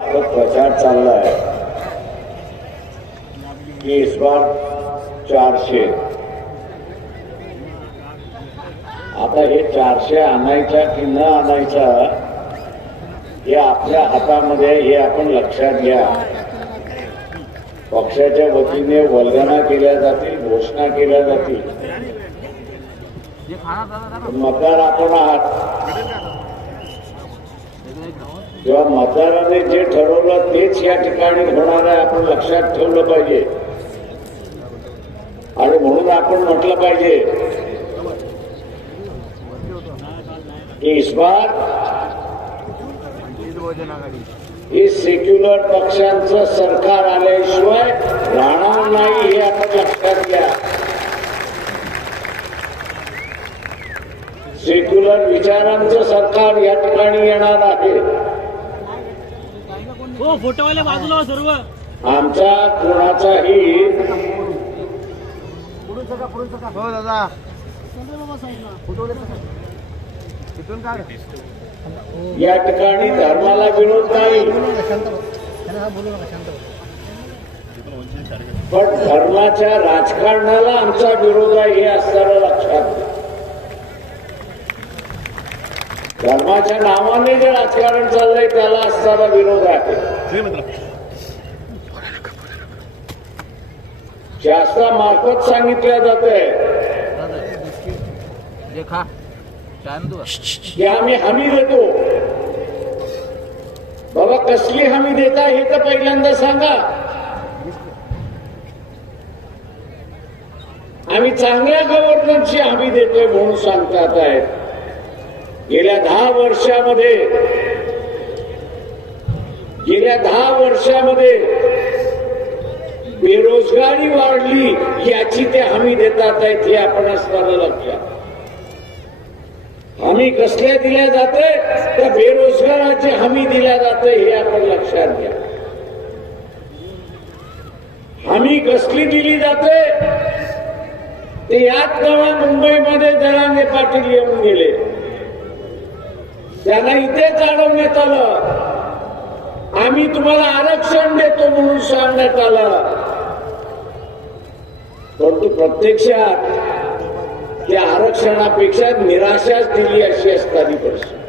प्रचार प्रचार चाललाय की इस बार चारशे. आता हे चारशे आणायचा की न आणायचा हे आपल्या हातामध्ये हे आपण लक्षात घ्या. पक्षाच्या वतीने वल्गना केल्या जातील घोषणा केल्या जातील. मतदार आपण आहात. किंवा मतदाराने जे ठरवलं तेच या ठिकाणी होणार आहे आपण लक्षात ठेवलं पाहिजे. आणि म्हणून आपण म्हटलं पाहिजे की इस बार हे सेक्युलर पक्षांचं सरकार आल्याशिवाय राहणार नाही हे आपण लक्षात घ्या. सेक्युलर विचारांचं सरकार या ठिकाणी येणार आहे. हो फोटोवाले बाजूला हो सर्व. आमचा कोणाचाही हो दादा. तिथून काढ. या ठिकाणी धर्माला विरोध नाही. पण धर्माच्या राजकारणाला आमचा विरोध आहे हे असताना लक्षात घ्या. धर्माच्या नावाने जे राजकारण चाललंय त्याला असताना विरोध आहे. शास्त्रामार्फत सांगितलं जात आहे आम्ही हमी देतो बाबा कसली हमी देता हे तर पहिल्यांदा सांगा आम्ही चांगल्या गव्हर्नन्सची हमी देतोय म्हणून सांगतात आहेत गेल्या दहा वर्षामध्ये गेल्या दहा वर्षामध्ये बेरोजगारी वाढली याची ते हमी देतात आहेत हे आपण असताना लक्षात. हमी कसल्या दिल्या जाते? तर बेरोजगाराची हमी दिल्या जाते हे आपण लक्षात घ्या. हमी कसली दिली जाते? ते याच नवा मुंबईमध्ये दराने पाटील येऊन गेले. त्याला इथे चालवण्यात आलं. आम्ही तुम्हाला आरक्षण देतो म्हणून सांगण्यात आलं. परंतु प्रत्यक्षात त्या आरक्षणापेक्षा निराशाच दिली अशी असणारी परिस्थिती.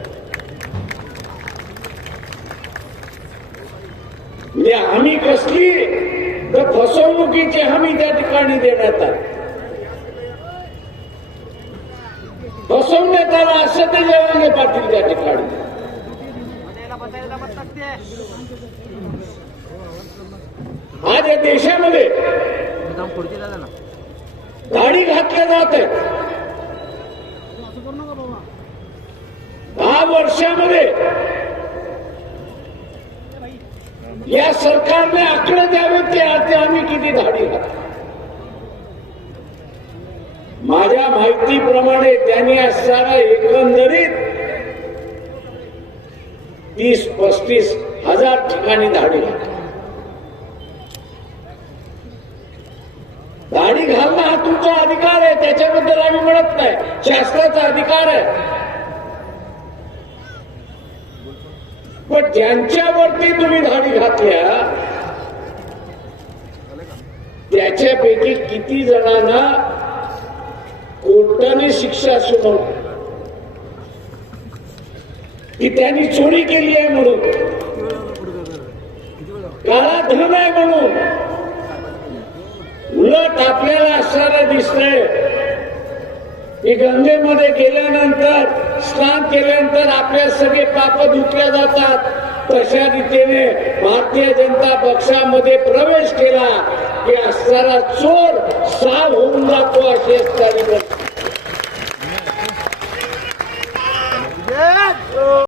म्हणजे हमी कसली तर फसवणुकीची हमी त्या ठिकाणी देण्यात आली. फसवण्यात आलं असं ते जवांगे पाटील त्या ठिकाणी आज या देशामध्ये गाडी घातल्या जात आहे दहा वर्षामध्ये या सरकारने आकडे द्यावे ते आम्ही किती धाडी घातली? माझ्या माहितीप्रमाणे त्यांनी असणारा एकंदरीत तीस पस्तीस हजार ठिकाणी धाडी घातली. धाडी घालणं हा तुमचा अधिकार आहे त्याच्याबद्दल आम्ही म्हणत नाही. शास्त्राचा अधिकार आहे. पण ज्यांच्यावरती तुम्ही धाडी घातल्या त्याच्यापैकी किती जणांना कोर्टाने शिक्षा सुनावली की त्यांनी चोरी केली आहे म्हणून. काळा धन आहे म्हणून. उलट आपल्याला असणारं दिसतंय की गंगेमध्ये गेल्यानंतर स्नान केल्यानंतर आपल्या सगळे पाप धुतल्या जातात. तशा रीतीने भारतीय जनता पक्षामध्ये प्रवेश केला. हे असणारा चोर साव होऊन जातो अशी असणारी